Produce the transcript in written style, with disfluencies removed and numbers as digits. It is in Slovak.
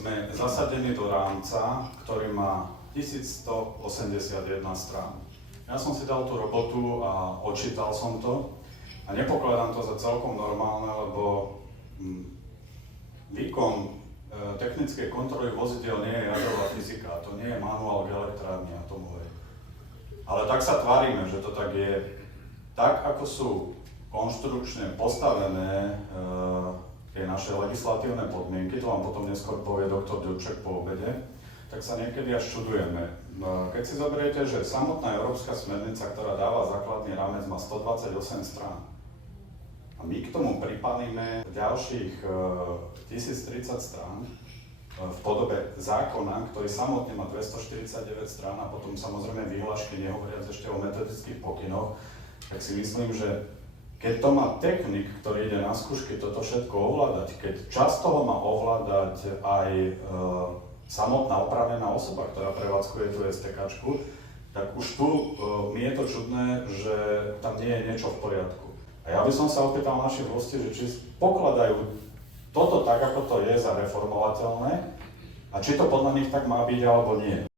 sme zasadení do rámca, ktorý má 1181 strán. Ja som si dal tú robotu a odčítal som to a nepokladám to za celkom normálne, lebo výkon technickej kontroly vozidiel nie je jadrová fyzika, to nie je manuál k elektrárni atomovej. Ale tak sa tvárime, že to tak je. Tak ako sú konštrukčne postavené tie naše legislatívne podmienky, to vám potom neskôr povie doktor Ďurček po obede, tak sa niekedy až čudujeme. Keď si zoberiete, že samotná európska smernica, ktorá dáva základný rámec, má 128 strán. A my k tomu pripálime ďalších 1030 strán v podobe zákona, ktorý samotne má 249 strán a potom samozrejme vyhlášky, nehovoriac ešte o metodických pokynoch, tak si myslím, že keď to má technik, ktorý ide na skúšky toto všetko ovládať, keď čas toho má ovládať aj samotná oprávnená osoba, ktorá prevádzkuje tú STKčku, tak už tu mi je to čudné, že tam nie je niečo v poriadku. A ja by som sa opýtal našich hostí, že či pokladajú toto tak, ako to je, za reformovateľné a či to podľa nich tak má byť alebo nie.